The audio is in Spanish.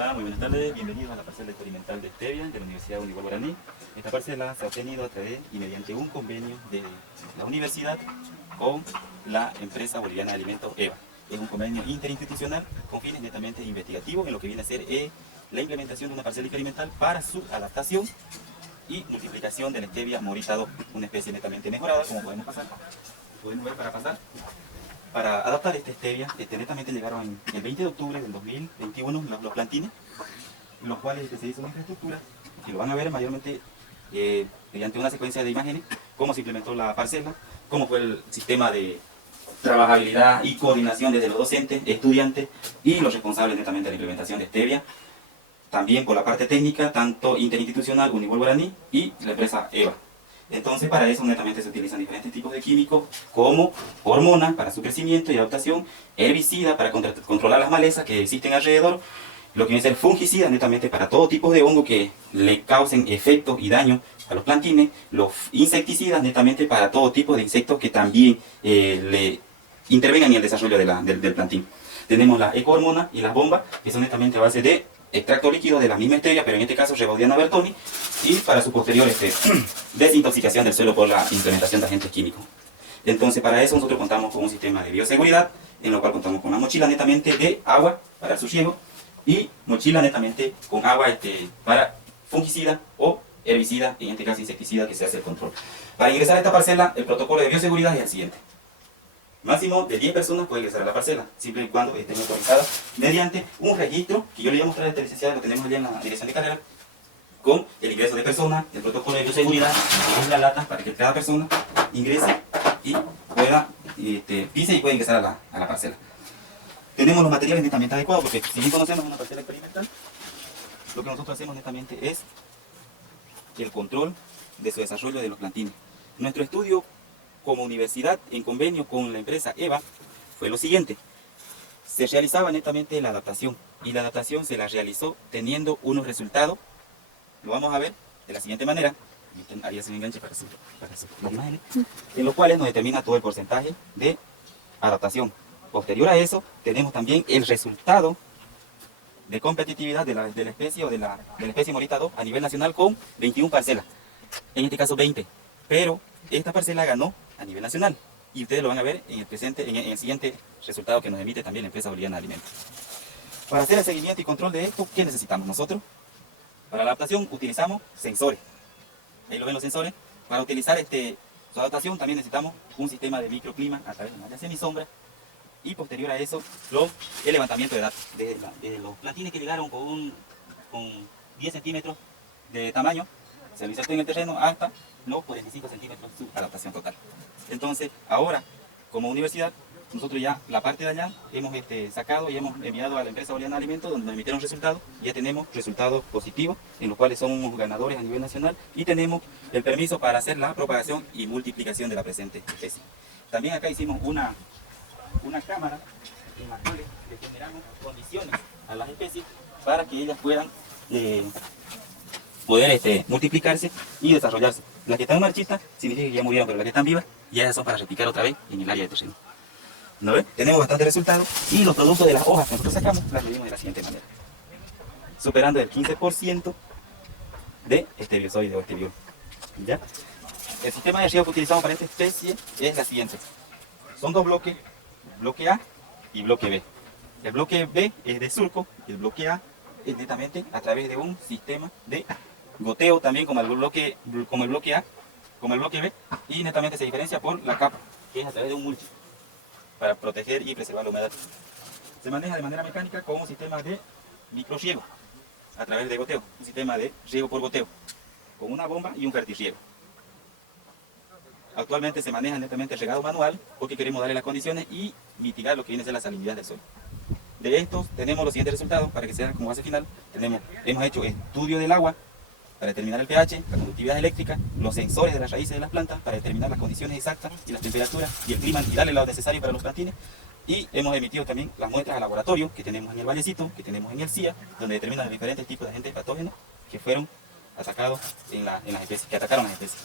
Hola, muy buenas tardes, bienvenidos a la parcela experimental de Stevia de la Universidad Unigual Guaraní. Esta parcela se ha obtenido a través y mediante un convenio de la universidad con la empresa boliviana de alimentos EVA. Es un convenio interinstitucional con fines netamente investigativos en lo que viene a ser la implementación de una parcela experimental para su adaptación y multiplicación de la Stevia morita 2, una especie netamente mejorada, como podemos ver para pasar. Para adaptar esta stevia, netamente llegaron el 20 de octubre del 2021 los plantines, los cuales se hizo una infraestructura, que lo van a ver mayormente mediante una secuencia de imágenes, cómo se implementó la parcela, cómo fue el sistema de trabajabilidad y coordinación desde los docentes, estudiantes y los responsables netamente de la implementación de stevia. También por la parte técnica, tanto interinstitucional, Unigual Guaraní y la empresa EVA. Entonces, para eso netamente se utilizan diferentes tipos de químicos, como hormonas para su crecimiento y adaptación, herbicida para controlar las malezas que existen alrededor, lo que viene a ser fungicida netamente para todo tipo de hongo que le causen efectos y daño a los plantines, los insecticidas netamente para todo tipo de insectos que también le intervengan en el desarrollo del plantín. Tenemos las ecohormonas y las bombas, que son netamente a base de extracto líquido de la misma stevia, pero en este caso Rebaudiana bertoni, y para su posterior desintoxicación del suelo por la implementación de agentes químicos. Entonces, para eso nosotros contamos con un sistema de bioseguridad, en lo cual contamos con una mochila netamente de agua para su riego y mochila netamente con agua para fungicida o herbicida, en este caso insecticida, que se hace el control. Para ingresar a esta parcela, el protocolo de bioseguridad es el siguiente. Máximo de 10 personas pueden ingresar a la parcela, siempre y cuando estén autorizadas mediante un registro, que yo le voy a mostrar a esta licenciada, lo tenemos allá en la dirección de carrera, con el ingreso de personas, el protocolo de bioseguridad, que es la lata para que cada persona ingrese y pueda, pise y pueda ingresar a la parcela. Tenemos los materiales netamente adecuados, porque si bien conocemos una parcela experimental, lo que nosotros hacemos netamente es el control de su desarrollo de los plantines. Nuestro estudio como universidad, en convenio con la empresa EVA, fue lo siguiente. Se realizaba netamente la adaptación, y la adaptación se la realizó teniendo unos resultados, lo vamos a ver de la siguiente manera, haría un enganche para las imágenes, en los cuales nos determina todo el porcentaje de adaptación. Posterior a eso, tenemos también el resultado de competitividad de la especie o de la especie morita 2 a nivel nacional con 21 parcelas, en este caso 20, pero esta parcela ganó a nivel nacional y ustedes lo van a ver en el siguiente resultado que nos emite también la empresa boliviana de alimentos. Para hacer el seguimiento y control de esto, ¿qué necesitamos nosotros? Para la adaptación utilizamos sensores, ahí lo ven los sensores. Para utilizar su adaptación también necesitamos un sistema de microclima a través de una semisombra, y posterior a eso el levantamiento de datos de los plantines que llegaron con 10 centímetros de tamaño, se lo insertó en el terreno hasta los 45 centímetros su adaptación total. Entonces, ahora, como universidad, nosotros ya la parte de allá hemos sacado y hemos enviado a la empresa boliviana de alimentos, donde nos emitieron resultados, y ya tenemos resultados positivos, en los cuales somos ganadores a nivel nacional, y tenemos el permiso para hacer la propagación y multiplicación de la presente especie. También acá hicimos una cámara en la cual le generamos condiciones a las especies para que ellas puedan poder multiplicarse y desarrollarse. Las que están marchitas significa que ya murieron, pero las que están vivas ya son para replicar otra vez en el área de terreno. ¿No ven? Tenemos bastantes resultados, y los productos de las hojas que nosotros sacamos las medimos de la siguiente manera, superando el 15% de esteviozoide o esteviol. ¿Ya? El sistema de riego que utilizamos para esta especie es la siguiente. Son dos bloques, bloque A y bloque B. El bloque B es de surco y el bloque A es netamente a través de un sistema de goteo, también como el bloque A, como el bloque B, y netamente se diferencia por la capa, que es a través de un mulch, para proteger y preservar la humedad. Se maneja de manera mecánica con un sistema de microriego, a través de goteo, un sistema de riego por goteo, con una bomba y un vertirriego. Actualmente se maneja netamente el regado manual, porque queremos darle las condiciones y mitigar lo que viene a ser la salinidad del suelo. De estos tenemos los siguientes resultados, para que sean como base final. Hemos hecho estudio del agua para determinar el pH, la conductividad eléctrica, los sensores de las raíces de las plantas para determinar las condiciones exactas y las temperaturas y el clima, y darle lo necesario para los plantines. Y hemos emitido también las muestras al laboratorio que tenemos en el Vallecito, que tenemos en el CIA, donde determinan los diferentes tipos de agentes patógenos que fueron atacados en las especies, que atacaron las especies.